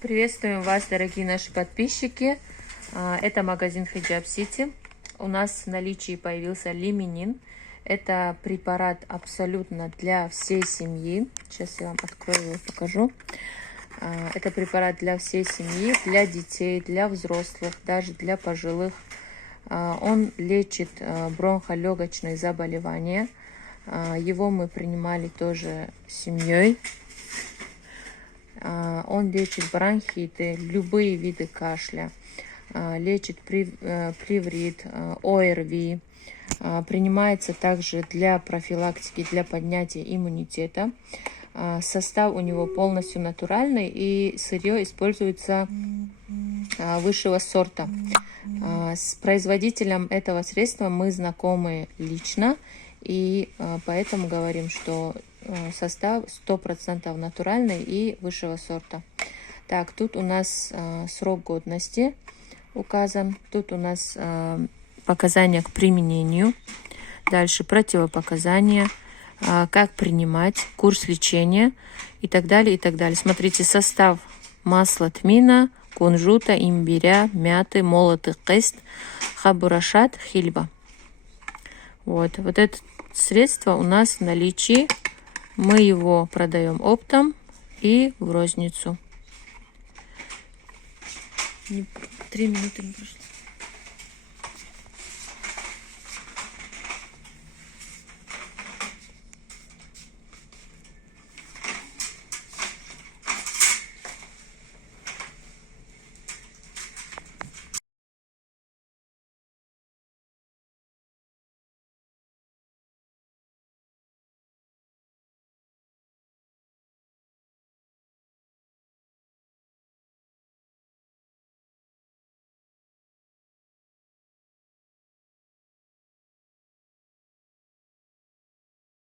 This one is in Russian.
Приветствуем вас, дорогие наши подписчики. Это магазин Hijab City. У нас в наличии появился лиминин. Это препарат абсолютно для всей семьи. Сейчас я вам открою его и покажу. Это препарат для всей семьи, для детей, для взрослых, даже для пожилых. Он лечит бронхолегочные заболевания. Его мы принимали тоже с семьей. Он лечит бронхиты, любые виды кашля, лечит приврит, ОРВИ. Принимается также для профилактики, для поднятия иммунитета. Состав у него полностью натуральный, и сырье используется высшего сорта. С производителем этого средства мы знакомы лично, и поэтому говорим, что состав 100% натуральный и высшего сорта. Так, тут у нас срок годности указан. Тут у нас показания к применению. Дальше противопоказания, как принимать, курс лечения и так далее, и так далее. Смотрите, состав: масло тмина, кунжута, имбиря, мяты, молотый кест, хабурашат, хильба. Вот это средство у нас в наличии. Мы его продаем оптом и в розницу. 3 минуты не прошло.